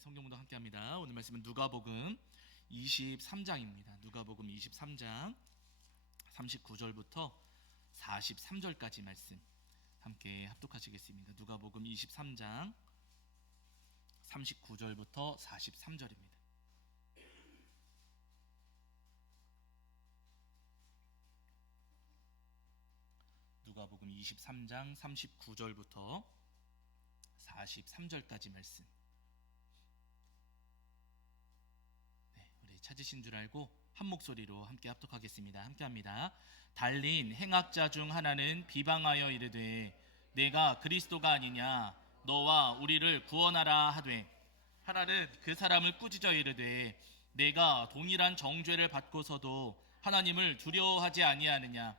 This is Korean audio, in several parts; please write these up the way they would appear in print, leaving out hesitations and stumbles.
성경문도 함께합니다. 오늘 말씀은 누가복음 23장입니다. 누가복음 23장 39절부터 43절까지 말씀 함께 합독하시겠습니다. 누가복음 23장 39절부터 43절입니다. 누가복음 23장 39절부터 43절까지 말씀. 우리 찾으신 줄 알고 한 목소리로 함께 합독하겠습니다. 함께합니다. 달린 행악자 중 하나는 비방하여 이르되 내가 그리스도가 아니냐 너와 우리를 구원하라 하되, 하나는 그 사람을 꾸짖어 이르되 내가 동일한 정죄를 받고서도 하나님을 두려워하지 아니하느냐.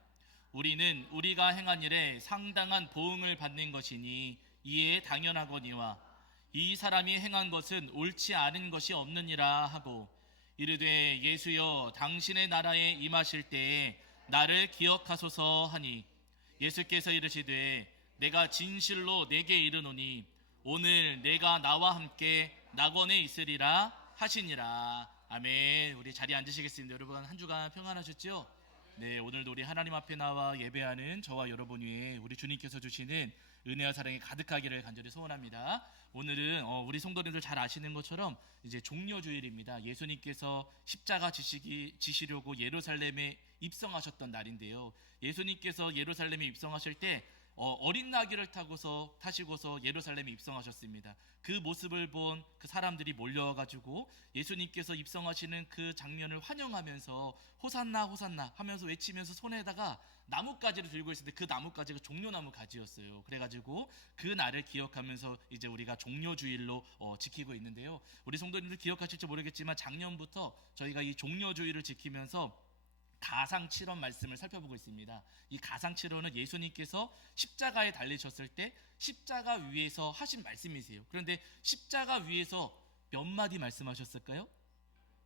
우리는 우리가 행한 일에 상당한 보응을 받는 것이니 이에 당연하거니와 이 사람이 행한 것은 옳지 않은 것이 없느니라 하고, 이르되 예수여 당신의 나라에 임하실 때에 나를 기억하소서 하니, 예수께서 이르시되 내가 진실로 내게 이르노니 오늘 내가 나와 함께 낙원에 있으리라 하시니라. 아멘. 우리 자리에 앉으시겠습니다. 여러분 한 주간 평안하셨죠? 네, 오늘도 우리 하나님 앞에 나와 예배하는 저와 여러분 위에 우리 주님께서 주시는 은혜와 사랑이 가득하기를 간절히 소원합니다. 오늘은 우리 성도님들 잘 아시는 것처럼 이제 종려주일입니다. 예수님께서 십자가 지시려고 예루살렘에 입성하셨던 날인데요. 예수님께서 예루살렘에 입성하실 때 어린 나귀를 타시고서 예루살렘에 입성하셨습니다. 그 모습을 본 그 사람들이 몰려가지고 예수님께서 입성하시는 그 장면을 환영하면서 호산나 호산나 하면서 외치면서 손에다가 나뭇가지를 들고 있었는데 그 나뭇가지가 종려나무 가지였어요. 그래가지고 그 날을 기억하면서 이제 우리가 종려주일로 지키고 있는데요. 우리 성도님들 기억하실지 모르겠지만 작년부터 저희가 이 종려주일을 지키면서 가상칠언 말씀을 살펴보고 있습니다. 이 가상칠언은 예수님께서 십자가에 달리셨을 때 십자가 위에서 하신 말씀이세요. 그런데 십자가 위에서 몇 마디 말씀하셨을까요?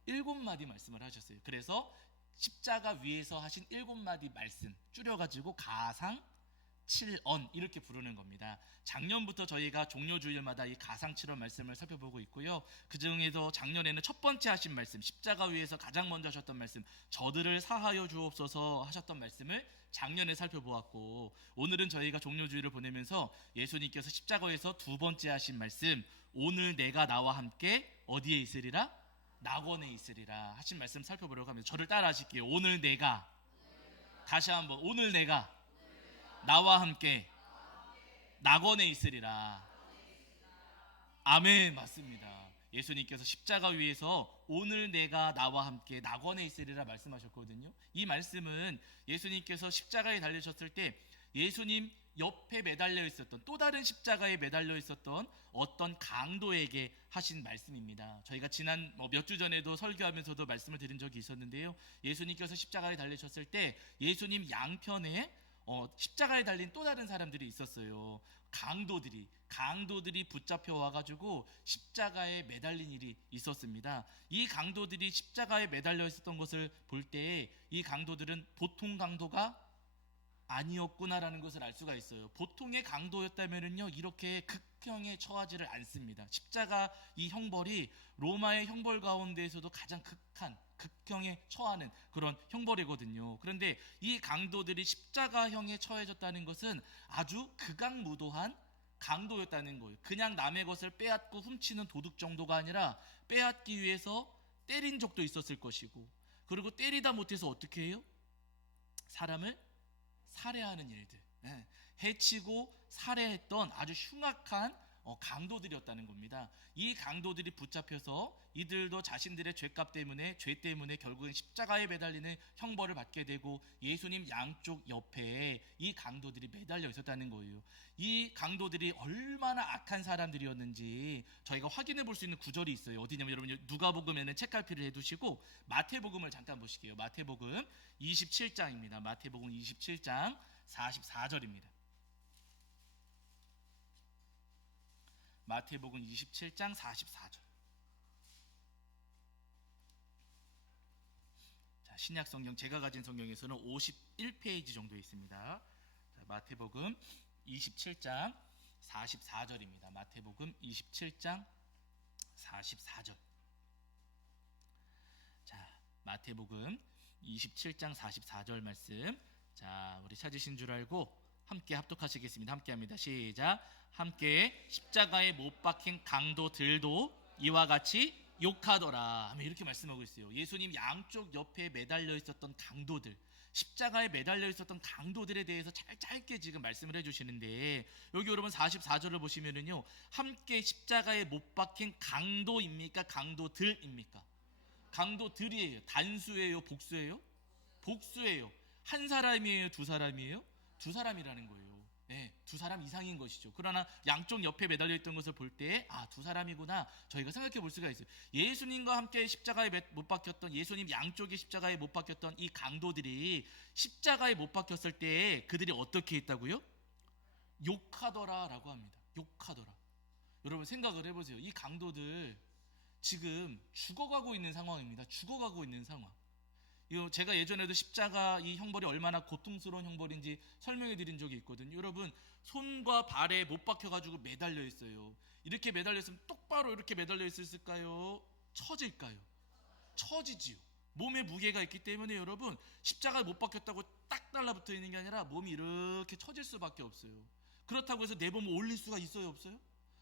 7마디 말씀을 하셨어요. 그래서 십자가 위에서 하신 7마디 말씀 줄여가지고 가상칠언 이렇게 부르는 겁니다. 작년부터 저희가 종려주일마다 이 가상칠언 말씀을 살펴보고 있고요. 그 중에서 작년에는 첫 번째 하신 말씀, 십자가 위에서 가장 먼저 하셨던 말씀, 저들을 사하여 주옵소서 하셨던 말씀을 작년에 살펴보았고, 오늘은 저희가 종려주일을 보내면서 예수님께서 십자가에서 두 번째 하신 말씀, 오늘 내가 나와 함께 어디에 있으리라? 낙원에 있으리라 하신 말씀 살펴보려고 합니다. 저를 따라 하실게요. 오늘 내가, 다시 한번 오늘 내가 나와 함께 낙원에 있으리라. 아멘. 맞습니다. 예수님께서 십자가 위에서 오늘 내가 나와 함께 낙원에 있으리라 말씀하셨거든요. 이 말씀은 예수님께서 십자가에 달리셨을 때 예수님 옆에 매달려 있었던, 또 다른 십자가에 매달려 있었던 어떤 강도에게 하신 말씀입니다. 저희가 지난 몇 주 전에도 설교하면서도 말씀을 드린 적이 있었는데요. 예수님께서 십자가에 달리셨을 때 예수님 양편에 십자가에 달린 또 다른 사람들이 있었어요. 강도들이 붙잡혀 와가지고 십자가에 매달린 일이 있었습니다. 이 강도들이 십자가에 매달려 있었던 것을 볼 때 이 강도들은 보통 강도가 아니었구나라는 것을 알 수가 있어요. 보통의 강도였다면은요 이렇게 극형에 처하지를 않습니다. 십자가 이 형벌이 로마의 형벌 가운데에서도 가장 극형에 처하는 그런 형벌이거든요. 그런데 이 강도들이 십자가형에 처해졌다는 것은 아주 극악무도한 강도였다는 거예요. 그냥 남의 것을 빼앗고 훔치는 도둑 정도가 아니라 빼앗기 위해서 때린 적도 있었을 것이고, 그리고 때리다 못해서 어떻게 해요? 사람을 살해하는 일들, 해치고 살해했던 아주 흉악한 강도들이었다는 겁니다. 이 강도들이 붙잡혀서 이들도 자신들의 죄 때문에 결국엔 십자가에 매달리는 형벌을 받게 되고 예수님 양쪽 옆에 이 강도들이 매달려 있었다는 거예요. 이 강도들이 얼마나 악한 사람들이었는지 저희가 확인해 볼 수 있는 구절이 있어요. 어디냐면 여러분 누가복음에는 책갈피를 해두시고 마태복음을 잠깐 보실게요. 마태복음 27장입니다. 마태복음 27장 44절입니다. 마태복음 27장 44절. 자, 신약 성경 제가 가진 성경에서는 51페이지 정도 있습니다. 자, 마태복음 27장 44절입니다. 마태복음 27장 44절. 자, 마태복음 27장 44절 말씀. 자, 우리 찾으신 줄 알고 함께 합독하시겠습니다. 함께 합니다. 시작. 함께 십자가에 못 박힌 강도들도 이와 같이 욕하더라. 이렇게 말씀하고 있어요. 예수님 양쪽 옆에 매달려 있었던 강도들, 십자가에 매달려 있었던 강도들에 대해서 짧게 지금 말씀을 해주시는데, 여기 여러분 44절을 보시면은요, 함께 십자가에 못 박힌 강도입니까? 강도들입니까? 강도들이에요. 단수예요? 복수예요? 복수예요. 한 사람이에요? 두 사람이에요? 두 사람이라는 거예요. 네, 두 사람 이상인 것이죠. 그러나 양쪽 옆에 매달려 있던 것을 볼 때, 두 사람이구나, 저희가 생각해 볼 수가 있어요. 예수님과 함께 십자가에 못 박혔던, 예수님 양쪽에 십자가에 못 박혔던 이 강도들이 십자가에 못 박혔을 때 그들이 어떻게 했다고요? 욕하더라라고 합니다. 욕하더라. 여러분 생각을 해보세요. 이 강도들 지금 죽어가고 있는 상황입니다. 죽어가고 있는 상황. 제가 예전에도 십자가 이 형벌이 얼마나 고통스러운 형벌인지 설명해 드린 적이 있거든요. 여러분, 손과 발에 못 박혀가지고 매달려 있어요. 이렇게 매달려 있으면 똑바로 이렇게 매달려 있을까요? 처질까요? 처지지요. 몸에 무게가 있기 때문에 여러분, 십자가에 못 박혔다고 딱 달라붙어 있는 게 아니라 몸이 이렇게 처질 수밖에 없어요. 그렇다고 해서 내 몸을 올릴 수가 있어요? 없어요?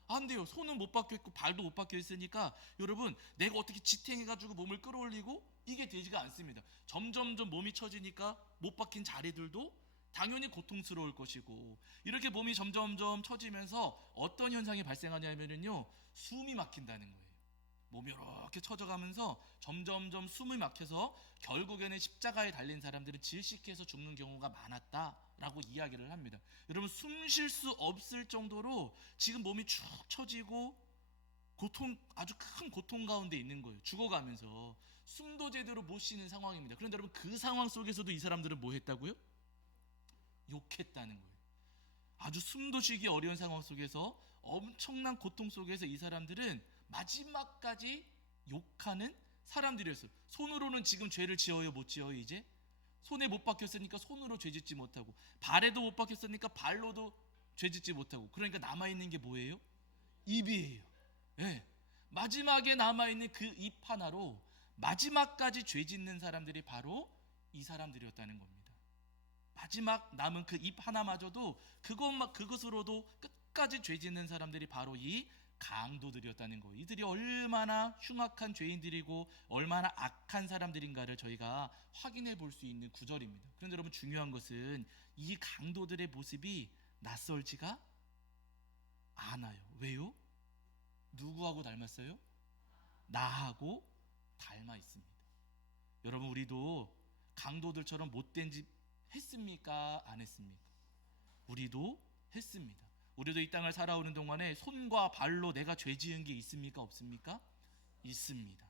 안 돼요. 손은 못 박혀 있고 발도 못 박혀 있으니까 여러분, 내가 어떻게 지탱해가지고 몸을 끌어올리고, 이게 되지가 않습니다. 점점점 몸이 처지니까 못 박힌 자리들도 당연히 고통스러울 것이고, 이렇게 몸이 점점점 처지면서 어떤 현상이 발생하냐면요, 숨이 막힌다는 거예요. 몸이 이렇게 처져가면서 점점점 숨이 막혀서 결국에는 십자가에 달린 사람들은 질식해서 죽는 경우가 많았다라고 이야기를 합니다. 여러분, 숨 쉴 수 없을 정도로 지금 몸이 축 처지고 아주 큰 고통 가운데 있는 거예요. 죽어가면서 숨도 제대로 못 쉬는 상황입니다. 그런데 여러분, 그 상황 속에서도 이 사람들은 뭐 했다고요? 욕했다는 거예요. 아주 숨도 쉬기 어려운 상황 속에서, 엄청난 고통 속에서 이 사람들은 마지막까지 욕하는 사람들이었어요. 손으로는 지금 죄를 지어요? 못 지어요? 이제 손에 못 박혔으니까 손으로 죄 짓지 못하고, 발에도 못 박혔으니까 발로도 죄 짓지 못하고, 그러니까 남아있는 게 뭐예요? 입이에요. 네. 마지막에 남아있는 그 입 하나로 마지막까지 죄 짓는 사람들이 바로 이 사람들이었다는 겁니다. 마지막 남은 그 입 하나마저도 그것으로도 끝까지 죄 짓는 사람들이 바로 이 강도들이었다는 거예요. 이들이 얼마나 흉악한 죄인들이고 얼마나 악한 사람들인가를 저희가 확인해 볼 수 있는 구절입니다. 그런데 여러분, 중요한 것은 이 강도들의 모습이 낯설지가 않아요. 왜요? 누구하고 닮았어요? 나하고 닮아 있습니다. 여러분, 우리도 강도들처럼 못된 짓 했습니까? 안 했습니까? 우리도 했습니다. 우리도 이 땅을 살아오는 동안에 손과 발로 내가 죄 지은 게 있습니까? 없습니까? 있습니다.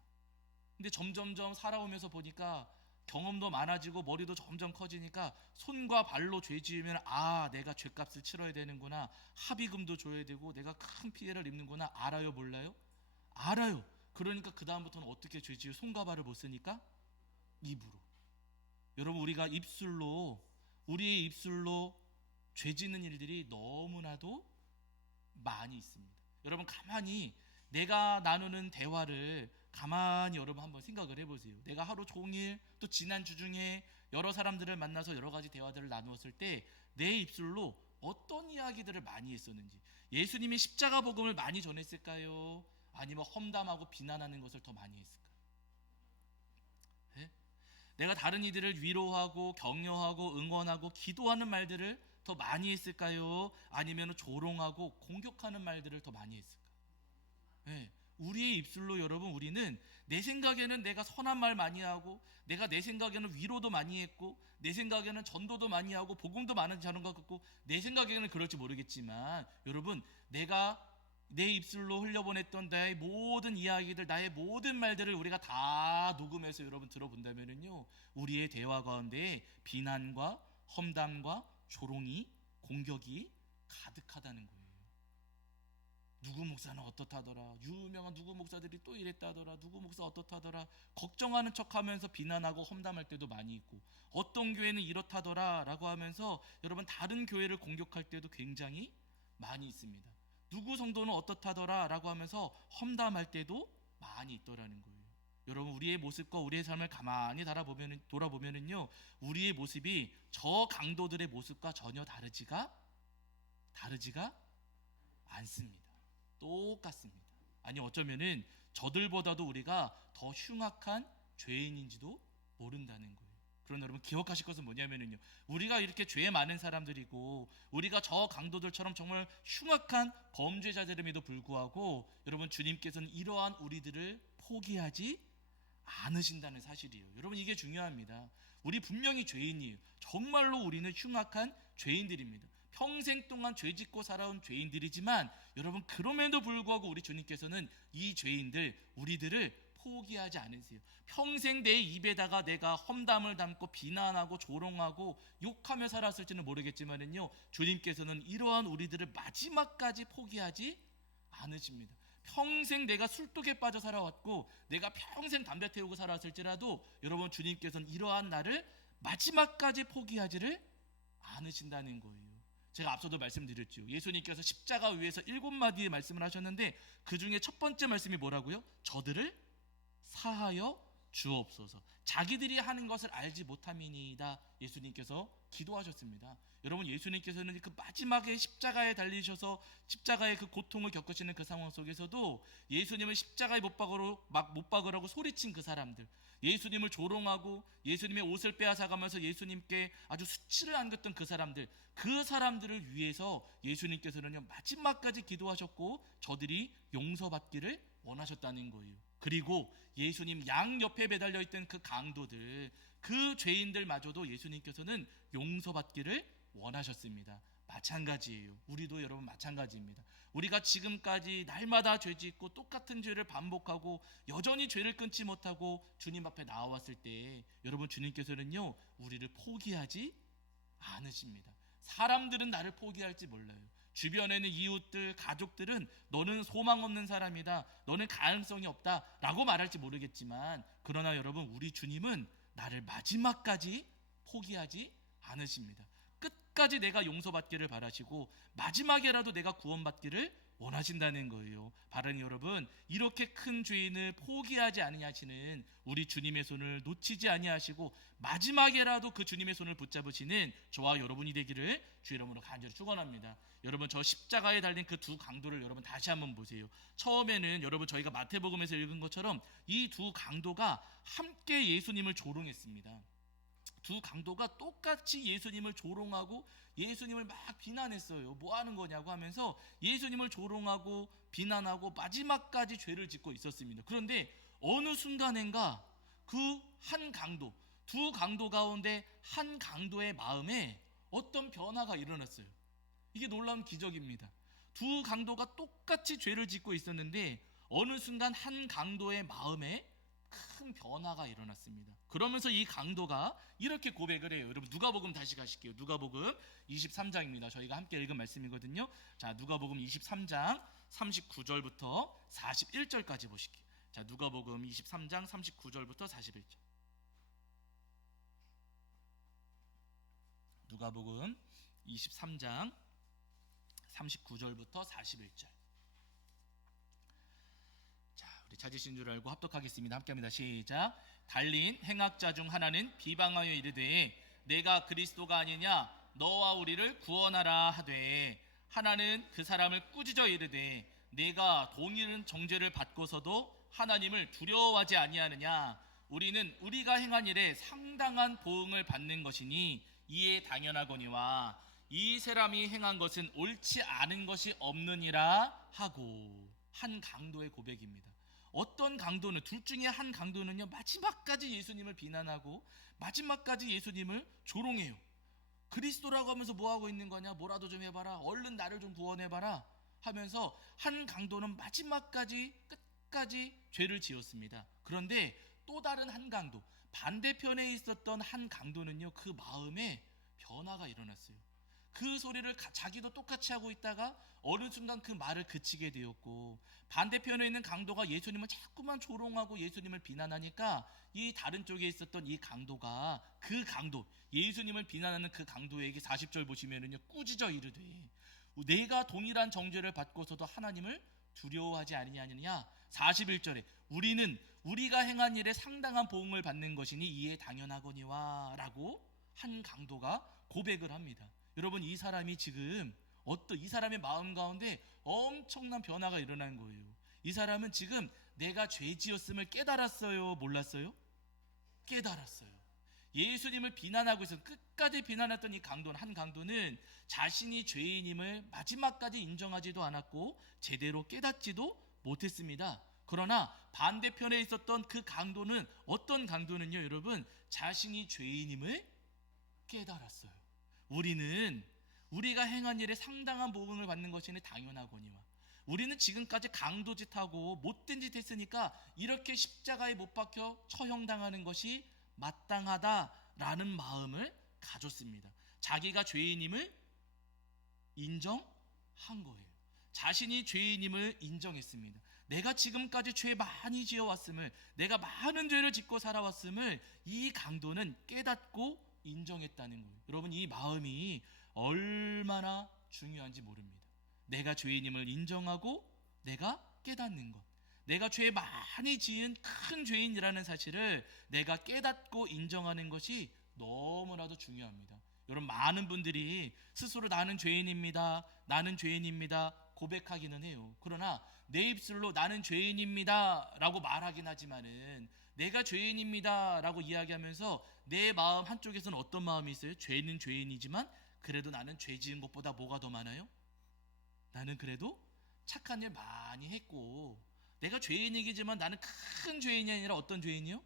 근데 점점점 살아오면서 보니까 경험도 많아지고 머리도 점점 커지니까 손과 발로 죄 지으면 내가 죄값을 치러야 되는구나, 합의금도 줘야 되고 내가 큰 피해를 입는구나, 알아요? 몰라요? 알아요. 그러니까 그 다음부터는 어떻게 죄 지어요? 손과 발을 못 쓰니까 입으로. 여러분, 우리의 입술로 죄 짓는 일들이 너무나도 많이 있습니다. 여러분, 가만히 내가 나누는 대화를 가만히 여러분 한번 생각을 해보세요. 내가 하루 종일, 또 지난 주 중에 여러 사람들을 만나서 여러 가지 대화들을 나누었을 때 내 입술로 어떤 이야기들을 많이 했었는지, 예수님이 십자가 복음을 많이 전했을까요? 아니면 험담하고 비난하는 것을 더 많이 했을까요? 네? 내가 다른 이들을 위로하고 격려하고 응원하고 기도하는 말들을 더 많이 했을까요? 아니면 조롱하고 공격하는 말들을 더 많이 했을까요? 네. 우리의 입술로 여러분, 우리는 내 생각에는 내가 선한 말 많이 하고, 내가 내 생각에는 위로도 많이 했고, 내 생각에는 전도도 많이 하고 복음도 많은 자는 것 같고, 내 생각에는 그럴지 모르겠지만 여러분, 내가 내 입술로 흘려보냈던 나의 모든 이야기들, 나의 모든 말들을 우리가 다 녹음해서 여러분 들어본다면요, 우리의 대화 가운데 비난과 험담과 조롱이, 공격이 가득하다는 거예요. 누구 목사는 어떻다더라, 유명한 누구 목사들이 또 이랬다더라, 누구 목사 어떻다더라, 걱정하는 척하면서 비난하고 험담할 때도 많이 있고, 어떤 교회는 이렇다더라 라고 하면서 여러분 다른 교회를 공격할 때도 굉장히 많이 있습니다. 누구 성도는 어떻다더라 라고 하면서 험담할 때도 많이 있더라는 거예요. 여러분, 우리의 모습과 우리의 삶을 가만히 돌아보면은요, 우리의 모습이 저 강도들의 모습과 전혀 다르지가 않습니다. 똑같습니다. 아니, 어쩌면은 저들보다도 우리가 더 흉악한 죄인인지도 모른다는 거예요. 그러나 여러분, 기억하실 것은 뭐냐면은요, 우리가 이렇게 죄 많은 사람들이고 우리가 저 강도들처럼 정말 흉악한 범죄자들임에도 불구하고 여러분, 주님께서는 이러한 우리들을 포기하지 않으신다는 사실이에요. 여러분, 이게 중요합니다. 우리 분명히 죄인이에요. 정말로 우리는 흉악한 죄인들입니다. 평생 동안 죄 짓고 살아온 죄인들이지만 여러분, 그럼에도 불구하고 우리 주님께서는 이 죄인들, 우리들을 포기하지 않으세요. 평생 내 입에다가 내가 험담을 담고 비난하고 조롱하고 욕하며 살았을지는 모르겠지만은요, 주님께서는 이러한 우리들을 마지막까지 포기하지 않으십니다. 평생 내가 술독에 빠져 살아왔고 내가 평생 담배 태우고 살아왔을지라도 여러분, 주님께서는 이러한 나를 마지막까지 포기하지를 않으신다는 거예요. 제가 앞서도 말씀드렸죠. 예수님께서 십자가 위에서 7마디의 말씀을 하셨는데 그 중에 첫 번째 말씀이 뭐라고요? 저들을 사하여 주옵소서. 자기들이 하는 것을 알지 못함이니이다. 예수님께서 기도하셨습니다. 여러분, 예수님께서는 그 마지막에 십자가에 달리셔서 십자가의 그 고통을 겪으시는 그 상황 속에서도 예수님을 십자가에 못 박으라고 소리친 그 사람들, 예수님을 조롱하고 예수님의 옷을 빼앗아가면서 예수님께 아주 수치를 안겼던 그 사람들을 위해서 예수님께서는 마지막까지 기도하셨고 저들이 용서받기를 원하셨다는 거예요. 그리고 예수님 양옆에 매달려 있던 그 강도들, 그 죄인들마저도 예수님께서는 용서받기를 원하셨습니다. 마찬가지예요. 우리도 여러분 마찬가지입니다. 우리가 지금까지 날마다 죄 짓고 똑같은 죄를 반복하고 여전히 죄를 끊지 못하고 주님 앞에 나왔을 때 여러분, 주님께서는요, 우리를 포기하지 않으십니다. 사람들은 나를 포기할지 몰라요. 주변에 있는 이웃들, 가족들은 너는 소망 없는 사람이다, 너는 가능성이 없다 라고 말할지 모르겠지만, 그러나 여러분, 우리 주님은 나를 마지막까지 포기하지 않으십니다. 끝까지 내가 용서받기를 바라시고 마지막에라도 내가 구원받기를 원하신다는 거예요. 바라니 여러분, 이렇게 큰 죄인을 포기하지 아니하시는 우리 주님의 손을 놓치지 아니하시고 마지막에라도 그 주님의 손을 붙잡으시는 저와 여러분이 되기를 주의 이름으로 간절히 축원합니다. 여러분, 저 십자가에 달린 그 두 강도를 여러분 다시 한번 보세요. 처음에는 여러분, 저희가 마태복음에서 읽은 것처럼 이 두 강도가 함께 예수님을 조롱했습니다. 두 강도가 똑같이 예수님을 조롱하고 예수님을 막 비난했어요. 뭐 하는 거냐고 하면서 예수님을 조롱하고 비난하고 마지막까지 죄를 짓고 있었습니다. 그런데 어느 순간인가 그 한 강도, 두 강도 가운데 한 강도의 마음에 어떤 변화가 일어났어요. 이게 놀라운 기적입니다. 두 강도가 똑같이 죄를 짓고 있었는데 어느 순간 한 강도의 마음에 큰 변화가 일어났습니다. 그러면서 이 강도가 이렇게 고백을 해요. 여러분, 누가복음 다시 가실게요. 누가복음 23장입니다. 저희가 함께 읽은 말씀이거든요. 자, 누가복음 23장 39절부터 41절까지 보실게요. 자, 누가복음 23장 39절부터 41절. 누가복음 23장 39절부터 41절. 우리 찾으신 줄 알고 합독하겠습니다. 함께합니다. 시작. 달린 행악자 중 하나는 비방하여 이르되 내가 그리스도가 아니냐 너와 우리를 구원하라 하되, 하나는 그 사람을 꾸짖어 이르되 내가 동일한 정죄를 받고서도 하나님을 두려워하지 아니하느냐. 우리는 우리가 행한 일에 상당한 보응을 받는 것이니 이에 당연하거니와 이 사람이 행한 것은 옳지 않은 것이 없느니라 하고. 한 강도의 고백입니다. 어떤 강도는, 둘 중에 한 강도는요, 마지막까지 예수님을 비난하고 마지막까지 예수님을 조롱해요. 그리스도라고 하면서 뭐 하고 있는 거냐, 뭐라도 좀 해봐라, 얼른 나를 좀 구원해봐라 하면서 한 강도는 마지막까지 끝까지 죄를 지었습니다. 그런데 또 다른 한 강도, 반대편에 있었던 한 강도는요, 그 마음에 변화가 일어났어요. 그 소리를 자기도 똑같이 하고 있다가 어느 순간 그 말을 그치게 되었고, 반대편에 있는 강도가 예수님을 자꾸만 조롱하고 예수님을 비난하니까 이 다른 쪽에 있었던 이 강도가 그 강도, 예수님을 비난하는 그 강도에게 40절 보시면은요, 꾸짖어 이르되 내가 동일한 정죄를 받고서도 하나님을 두려워하지 아니하느냐. 41절에 우리는 우리가 행한 일에 상당한 보응을 받는 것이니 이에 당연하거니와 라고 한 강도가 고백을 합니다. 여러분, 이 사람이 지금 이 사람의 마음 가운데 엄청난 변화가 일어난 거예요. 이 사람은 지금 내가 죄지었음을 깨달았어요? 몰랐어요? 깨달았어요. 예수님을 비난하고 있어서 끝까지 비난했던 한 강도는 자신이 죄인임을 마지막까지 인정하지도 않았고 제대로 깨닫지도 못했습니다. 그러나 반대편에 있었던 그 강도는 어떤 강도는요, 여러분, 자신이 죄인임을 깨달았어요. 우리는 우리가 행한 일에 상당한 보응을 받는 것이니 당연하거니와. 우리는 지금까지 강도짓하고 못된 짓 했으니까 이렇게 십자가에 못 박혀 처형당하는 것이 마땅하다라는 마음을 가졌습니다. 자기가 죄인임을 인정한 거예요. 자신이 죄인임을 인정했습니다. 내가 지금까지 죄 많이 지어왔음을, 내가 많은 죄를 짓고 살아왔음을 이 강도는 깨닫고 인정했다는 거예요. 여러분, 이 마음이 얼마나 중요한지 모릅니다. 내가 죄인임을 인정하고 내가 깨닫는 것, 내가 죄 많이 지은 큰 죄인이라는 사실을 내가 깨닫고 인정하는 것이 너무나도 중요합니다. 여러분, 많은 분들이 스스로 나는 죄인입니다, 나는 죄인입니다 고백하기는 해요. 그러나 내 입술로 나는 죄인입니다 라고 말하긴 하지만은 내가 죄인입니다 라고 이야기하면서 내 마음 한쪽에서는 어떤 마음이 있어요? 죄는 죄인이지만 그래도 나는 죄 지은 것보다 뭐가 더 많아요? 나는 그래도 착한 일 많이 했고, 내가 죄인이지만 나는 큰 죄인이 아니라 어떤 죄인이요?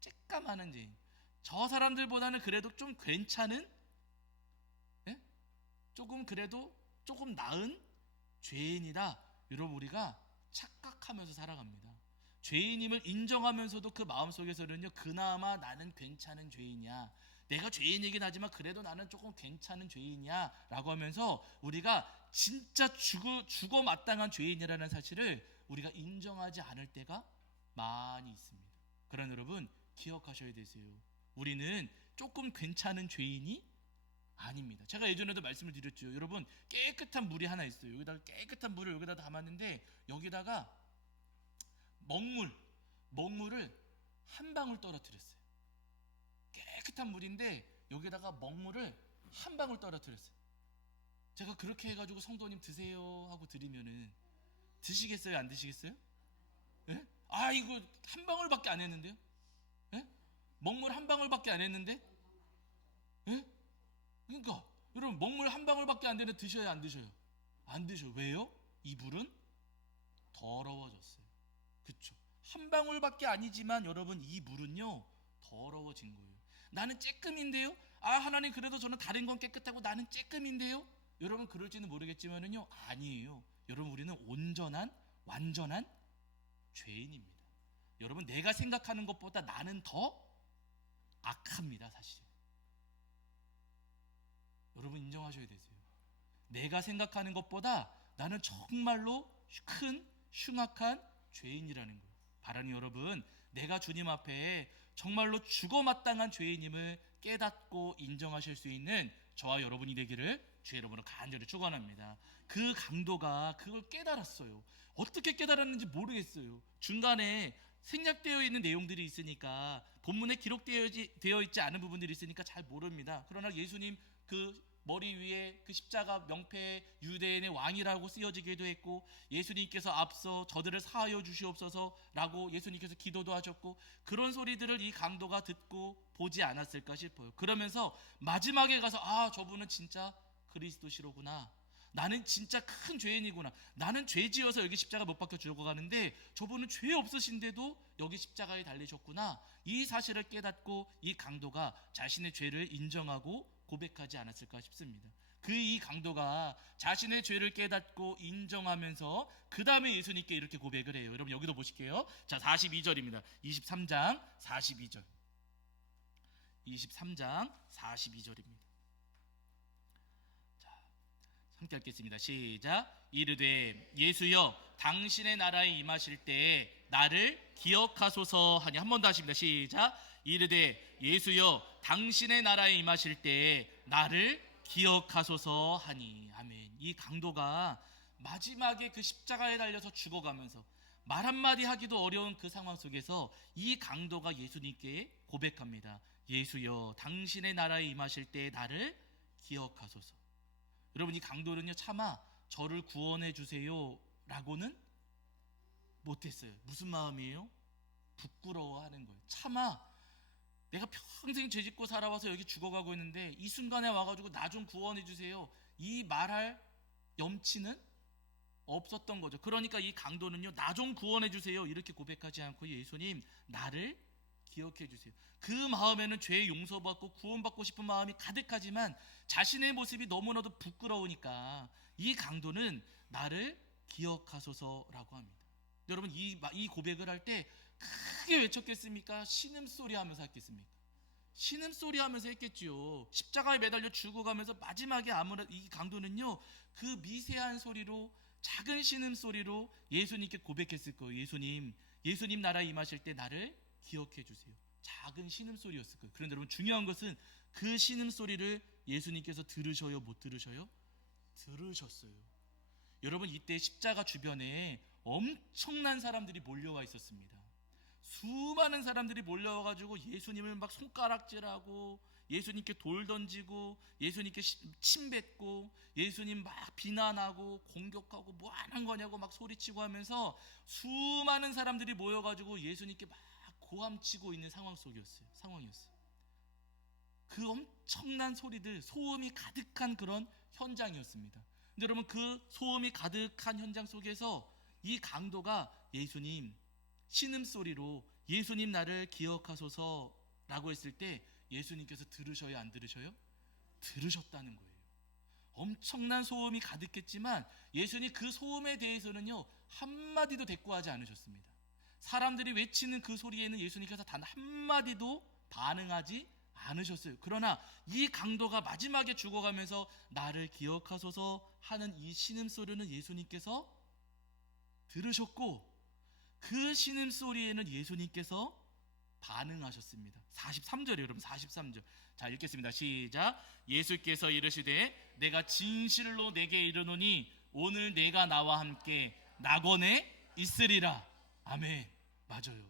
쬐까마한 죄인. 저 사람들보다는 그래도 좀 괜찮은, 그래도 조금 나은 죄인이다. 여러분, 우리가 착각하면서 살아갑니다. 죄인임을 인정하면서도 그 마음속에서는요, 그나마 나는 괜찮은 죄인이야, 내가 죄인이긴 하지만 그래도 나는 조금 괜찮은 죄인이야 라고 하면서 우리가 진짜 죽어 마땅한 죄인이라는 사실을 우리가 인정하지 않을 때가 많이 있습니다. 그러나 여러분, 기억하셔야 되세요. 우리는 조금 괜찮은 죄인이 아닙니다. 제가 예전에도 말씀을 드렸죠. 여러분, 깨끗한 물이 하나 있어요. 여기다가 깨끗한 물을 여기다 담았는데 여기다가 먹물을 한 방울 떨어뜨렸어요. 깨끗한 물인데 여기다가 먹물을 한 방울 떨어뜨렸어요. 제가 그렇게 해가지고 성도님 드세요 하고 드리면은 드시겠어요? 안 드시겠어요? 예? 아, 이거 한 방울밖에 안 했는데요? 예? 먹물 한 방울밖에 안 했는데? 예? 그러니까 여러분, 먹물 한 방울밖에 안 되는데 드셔요, 안 드셔요? 안 드셔요. 왜요? 이 물은 더러워졌어요. 그쵸? 한 방울밖에 아니지만 여러분, 이 물은요 더러워진 거예요. 나는 쬐끔인데요? 아, 하나님, 그래도 저는 다른 건 깨끗하고 나는 쬐끔인데요? 여러분, 그럴지는 모르겠지만은요, 아니에요. 여러분, 우리는 온전한, 완전한 죄인입니다. 여러분, 내가 생각하는 것보다 나는 더 악합니다, 사실. 여러분, 인정하셔야 되세요. 내가 생각하는 것보다 나는 정말로 큰 흉악한 죄인이라는 거예요. 바라니 여러분, 내가 주님 앞에 정말로 죽어 마땅한 죄인임을 깨닫고 인정하실 수 있는 저와 여러분이 되기를 주의 이름으로 간절히 축원합니다. 그 강도가 그걸 깨달았어요. 어떻게 깨달았는지 모르겠어요. 중간에 생략되어 있는 내용들이 있으니까, 본문에 기록되어 있지 않은 부분들이 있으니까 잘 모릅니다. 그러나 예수님 그 머리 위에 그 십자가 명패 유대인의 왕이라고 쓰여지기도 했고, 예수님께서 앞서 저들을 사하여 주시옵소서라고 예수님께서 기도도 하셨고, 그런 소리들을 이 강도가 듣고 보지 않았을까 싶어요. 그러면서 마지막에 가서, 아, 저분은 진짜 그리스도시로구나, 나는 진짜 큰 죄인이구나, 나는 죄 지어서 여기 십자가 못 박혀 죽어가는데 저분은 죄 없으신데도 여기 십자가에 달리셨구나, 이 사실을 깨닫고 이 강도가 자신의 죄를 인정하고 고백하지 않았을까 싶습니다. 이 강도가 자신의 죄를 깨닫고 인정하면서 그 다음에 예수님께 이렇게 고백을 해요. 여러분, 여기도 보실게요. 자, 42절입니다. 23장 42절. 23장 42절입니다. 자, 함께 읽겠습니다. 시작. 이르되 예수여, 당신의 나라에 임하실 때에 나를 기억하소서 하니. 한 번 더 하십니다. 시작. 이르되 예수여, 당신의 나라에 임하실 때에 나를 기억하소서 하니. 아멘. 이 강도가 마지막에 그 십자가에 달려서 죽어가면서 말 한마디 하기도 어려운 그 상황 속에서 이 강도가 예수님께 고백합니다. 예수여, 당신의 나라에 임하실 때 나를 기억하소서. 여러분, 이 강도는요 차마 저를 구원해 주세요 라고는 못했어요. 무슨 마음이에요? 부끄러워하는 거예요. 차마 내가 평생 죄짓고 살아와서 여기 죽어가고 있는데 이 순간에 와가지고 나 좀 구원해 주세요, 이 말할 염치는 없었던 거죠. 그러니까 이 강도는요, 나 좀 구원해 주세요 이렇게 고백하지 않고 예수님 나를 기억해 주세요. 그 마음에는 죄 용서받고 구원받고 싶은 마음이 가득하지만 자신의 모습이 너무나도 부끄러우니까 이 강도는 나를 기억하소서라고 합니다. 여러분, 이 고백을 할 때 크게 외쳤겠습니까? 신음소리 하면서 했겠습니까? 신음소리 하면서 했겠지요. 십자가에 매달려 죽어가면서 마지막에 아무래도 이 강도는요 그 미세한 소리로, 작은 신음소리로 예수님께 고백했을 거예요. 예수님 나라에 임하실 때 나를 기억해 주세요. 작은 신음소리였을 거예요. 그런데 여러분, 중요한 것은 그 신음소리를 예수님께서 들으셔요, 못 들으셔요? 들으셨어요. 여러분, 이때 십자가 주변에 엄청난 사람들이 몰려와 있었습니다. 수많은 사람들이 몰려와가지고 예수님을 막 손가락질하고 예수님께 돌 던지고 예수님께 침 뱉고 예수님 막 비난하고 공격하고 뭐 하는 거냐고 막 소리치고 하면서 수많은 사람들이 모여가지고 예수님께 막 고함치고 있는 상황이었어요. 그 엄청난 소리들, 소음이 가득한 그런 현장이었습니다. 근데 여러분, 그 소음이 가득한 현장 속에서 이 강도가 예수님, 신음소리로 예수님 나를 기억하소서라고 했을 때 예수님께서 들으셔요, 안 들으셔요? 들으셨다는 거예요. 엄청난 소음이 가득했지만 예수님 그 소음에 대해서는요 한마디도 대꾸하지 않으셨습니다. 사람들이 외치는 그 소리에는 예수님께서 단 한마디도 반응하지 않으셨어요. 그러나 이 강도가 마지막에 죽어가면서 나를 기억하소서 하는 이 신음소리는 예수님께서 들으셨고, 그 신음소리에는 예수님께서 반응하셨습니다. 43절이에요 여러분. 43절 자 읽겠습니다. 시작. 예수께서 이르시되 내가 진실로 내게 이르노니 오늘 내가 나와 함께 낙원에 있으리라. 아멘. 맞아요.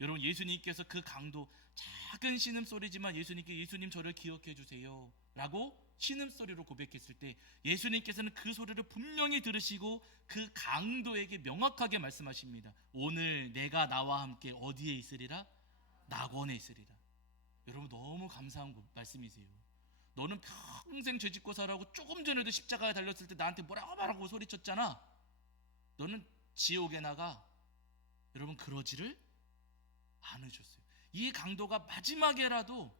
여러분, 예수님께서 그 강도, 작은 신음소리지만 예수님 저를 기억해 주세요 라고 신음소리로 고백했을 때 예수님께서는 그 소리를 분명히 들으시고 그 강도에게 명확하게 말씀하십니다. 오늘 내가 나와 함께 어디에 있으리라? 낙원에 있으리라. 여러분, 너무 감사한 말씀이세요. 너는 평생 죄짓고 살아고 조금 전에도 십자가에 달렸을 때 나한테 뭐라고 말하고 소리쳤잖아. 너는 지옥에 나가. 여러분, 그러지를 않으셨어요. 이 강도가 마지막에라도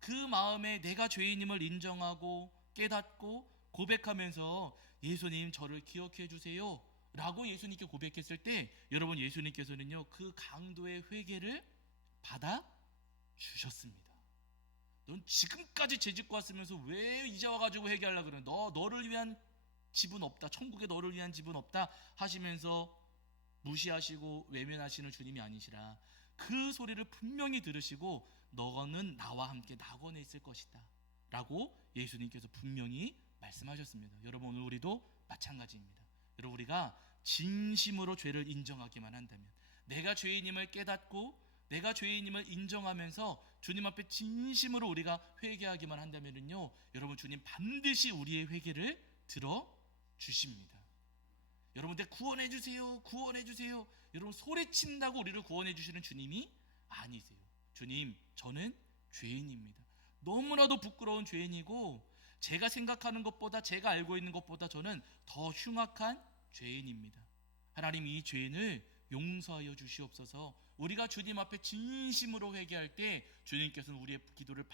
그 마음에 내가 죄인임을 인정하고 깨닫고 고백하면서 예수님 저를 기억해 주세요 라고 예수님께 고백했을 때 여러분, 예수님께서는요 그 강도의 회개를 받아 주셨습니다. 넌 지금까지 죄짓고 왔으면서 왜 이제 와가지고 회개하려고 그래? 너를 위한 집은 없다, 천국에 너를 위한 집은 없다 하시면서 무시하시고 외면하시는 주님이 아니시라. 그 소리를 분명히 들으시고 너는 나와 함께 낙원에 있을 것이다 라고 예수님께서 분명히 말씀하셨습니다. 여러분, 오늘 우리도 마찬가지입니다. 여러분, 우리가 진심으로 죄를 인정하기만 한다면, 내가 죄인임을 깨닫고 내가 죄인임을 인정하면서 주님 앞에 진심으로 우리가 회개하기만 한다면요 여러분, 주님 반드시 우리의 회개를 들어주십니다. 여러분, 내 구원해 주세요, 구원해 주세요. 여러분, 소리친다고 우리를 구원해 주시는 주님이 아니세요. 주님, 저는 죄인입니다. 너무나도 부끄러운 죄인이고 제가 생각하는 것보다, 제가 알고 있는 것보다 저는 더 흉악한 죄인입니다. 하나님, 이 죄인을 용서하여 주시옵소서. 우리가 주님 앞에 진심으로 회개할 때 주님께서는 우리의 기도를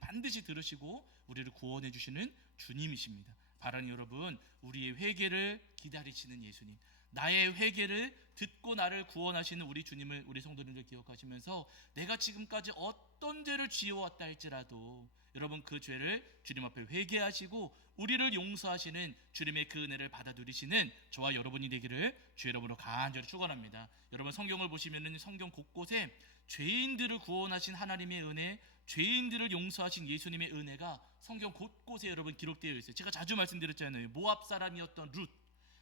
반드시 들으시고 우리를 구원해 주시는 주님이십니다. 바라는 여러분, 우리의 회개를 기다리시는 예수님, 나의 회개를 듣고 나를 구원하시는 우리 주님을 우리 성도님들 기억하시면서 내가 지금까지 어떤 죄를 지어왔다 할지라도 여러분 그 죄를 주님 앞에 회개하시고 우리를 용서하시는 주님의 그 은혜를 받아 누리시는 저와 여러분이 되기를 주 이름으로 간절히 축원합니다. 여러분 성경을 보시면은 성경 곳곳에 죄인들을 구원하신 하나님의 은혜, 죄인들을 용서하신 예수님의 은혜가 성경 곳곳에 여러분 기록되어 있어요. 제가 자주 말씀드렸잖아요. 모압 사람이었던 룻,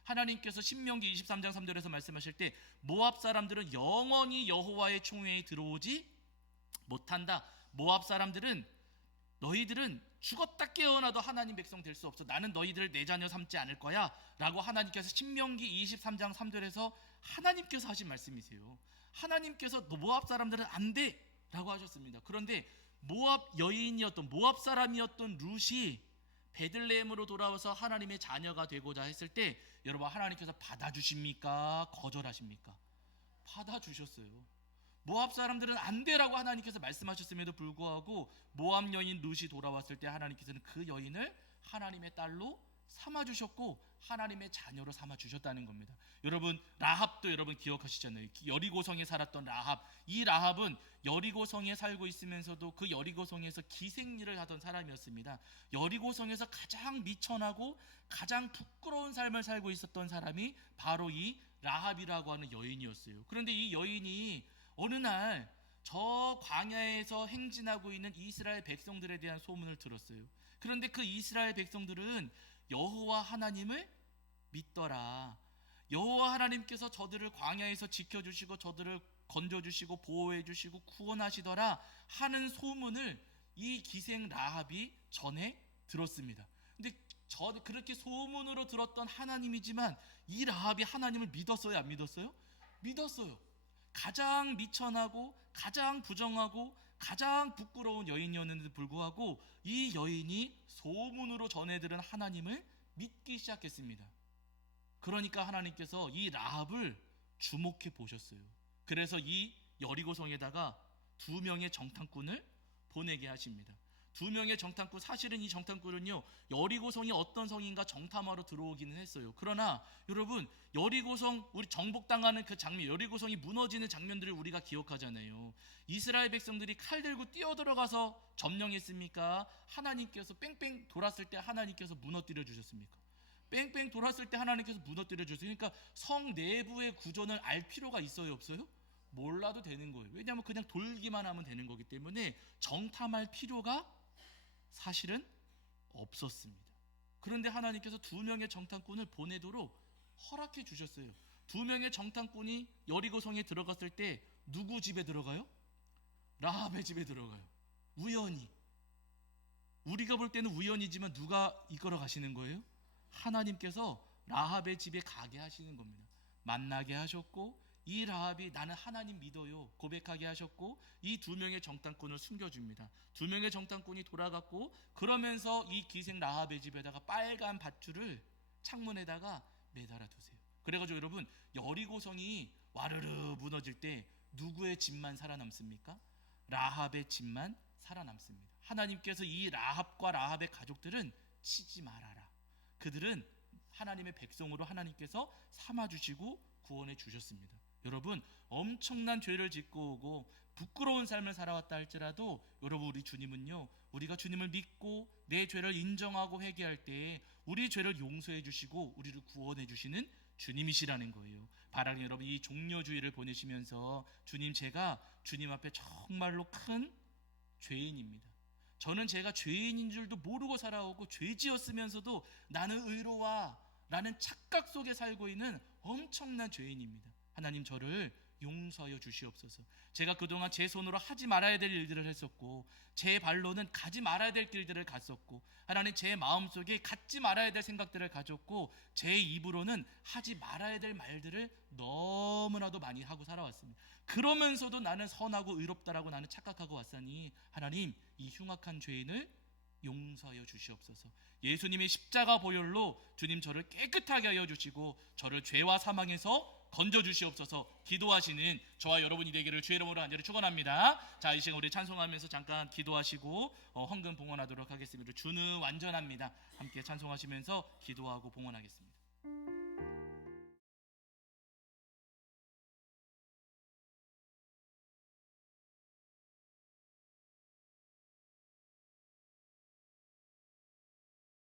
하나님께서 신명기 23장 3절에서 말씀하실 때 모압 사람들은 영원히 여호와의 총회에 들어오지 못한다. 모압 사람들은 너희들은 죽었다 깨어나도 하나님 백성 될 수 없어. 나는 너희들을 내 자녀 삼지 않을 거야 라고 하나님께서 신명기 23장 3절에서 하나님께서 하신 말씀이세요. 하나님께서 모압 사람들은 안 돼 라고 하셨습니다. 그런데 모압 여인이었던 모압 사람이었던 룻이 베들레헴으로 돌아와서 하나님의 자녀가 되고자 했을 때 여러분 하나님께서 받아주십니까? 거절하십니까? 받아주셨어요. 모압 사람들은 안 되라고 하나님께서 말씀하셨음에도 불구하고 모압 여인 룻이 돌아왔을 때 하나님께서는 그 여인을 하나님의 딸로 삼아주셨고 하나님의 자녀로 삼아주셨다는 겁니다. 여러분 라합도 여러분 기억하시잖아요. 여리고성에 살았던 라합. 이 라합은 여리고성에 살고 있으면서도 그 여리고성에서 기생일을 하던 사람이었습니다. 여리고성에서 가장 미천하고 가장 부끄러운 삶을 살고 있었던 사람이 바로 이 라합이라고 하는 여인이었어요. 그런데 이 여인이 어느 날 저 광야에서 행진하고 있는 이스라엘 백성들에 대한 소문을 들었어요. 그런데 그 이스라엘 백성들은 여호와 하나님을 믿더라. 여호와 하나님께서 저들을 광야에서 지켜주시고 저들을 건져주시고 보호해주시고 구원하시더라 하는 소문을 이 기생 라합이 전해 들었습니다. 근데 그렇게 소문으로 들었던 하나님이지만 이 라합이 하나님을 믿었어요? 안 믿었어요? 믿었어요. 가장 미천하고 가장 부정하고 가장 부끄러운 여인이었는데도 불구하고 이 여인이 소문으로 전해 들은 하나님을 믿기 시작했습니다. 그러니까 하나님께서 이 라합을 주목해 보셨어요. 그래서 이 여리고성에다가 2명의 정탐꾼을 보내게 하십니다. 2명의 정탐꾼, 사실은 이 정탐꾼은요 여리고성이 어떤 성인가 정탐하러 들어오기는 했어요. 그러나 여러분 여리고성 우리 정복당하는 그 장면, 여리고성이 무너지는 장면들을 우리가 기억하잖아요. 이스라엘 백성들이 칼 들고 뛰어들어가서 점령했습니까? 하나님께서 뺑뺑 돌았을 때 하나님께서 무너뜨려 주셨습니까? 뺑뺑 돌았을 때 하나님께서 무너뜨려 주셨어요. 그러니까 성 내부의 구조를 알 필요가 있어요, 없어요? 몰라도 되는 거예요. 왜냐하면 그냥 돌기만 하면 되는 거기 때문에 정탐할 필요가 사실은 없었습니다. 그런데 하나님께서 2명의 정탐꾼을 보내도록 허락해 주셨어요. 2명의 정탐꾼이 여리고성에 들어갔을 때 누구 집에 들어가요? 라합의 집에 들어가요. 우연히. 우리가 볼 때는 우연이지만 누가 이끌어 가시는 거예요? 하나님께서 라합의 집에 가게 하시는 겁니다. 만나게 하셨고 이 라합이 나는 하나님 믿어요 고백하게 하셨고 이 2명의 정탐꾼을 숨겨줍니다. 2명의 정탐꾼이 돌아갔고 그러면서 이 기생 라합의 집에다가 빨간 밧줄을 창문에다가 매달아 두세요. 그래가지고 여러분 여리고성이 와르르 무너질 때 누구의 집만 살아남습니까? 라합의 집만 살아남습니다. 하나님께서 이 라합과 라합의 가족들은 치지 말아라. 그들은 하나님의 백성으로 하나님께서 삼아주시고 구원해 주셨습니다. 여러분 엄청난 죄를 짓고 오고 부끄러운 삶을 살아왔다 할지라도 여러분 우리 주님은요 우리가 주님을 믿고 내 죄를 인정하고 회개할 때 우리 죄를 용서해 주시고 우리를 구원해 주시는 주님이시라는 거예요. 바라는 여러분 이 종려주의를 보내시면서 주님 제가 주님 앞에 정말로 큰 죄인입니다. 저는 제가 죄인인 줄도 모르고 살아오고 죄 지었으면서도 나는 의로와 라는 착각 속에 살고 있는 엄청난 죄인입니다. 하나님 저를 용서하여 주시옵소서. 제가 그동안 제 손으로 하지 말아야 될 일들을 했었고 제 발로는 가지 말아야 될 길들을 갔었고 하나님 제 마음속에 갖지 말아야 될 생각들을 가졌고 제 입으로는 하지 말아야 될 말들을 너무나도 많이 하고 살아왔습니다. 그러면서도 나는 선하고 의롭다라고 나는 착각하고 왔으니 하나님 이 흉악한 죄인을 용서하여 주시옵소서. 예수님의 십자가 보혈로 주님 저를 깨끗하게 하여 주시고 저를 죄와 사망에서 건져 주시옵소서. 기도하시는 저와 여러분이 되기를 주의 이름으로 간절히 축원합니다. 자, 이 시간 우리 찬송하면서 잠깐 기도하시고 헌금 봉헌하도록 하겠습니다. 주는 완전합니다. 함께 찬송하시면서 기도하고 봉헌하겠습니다.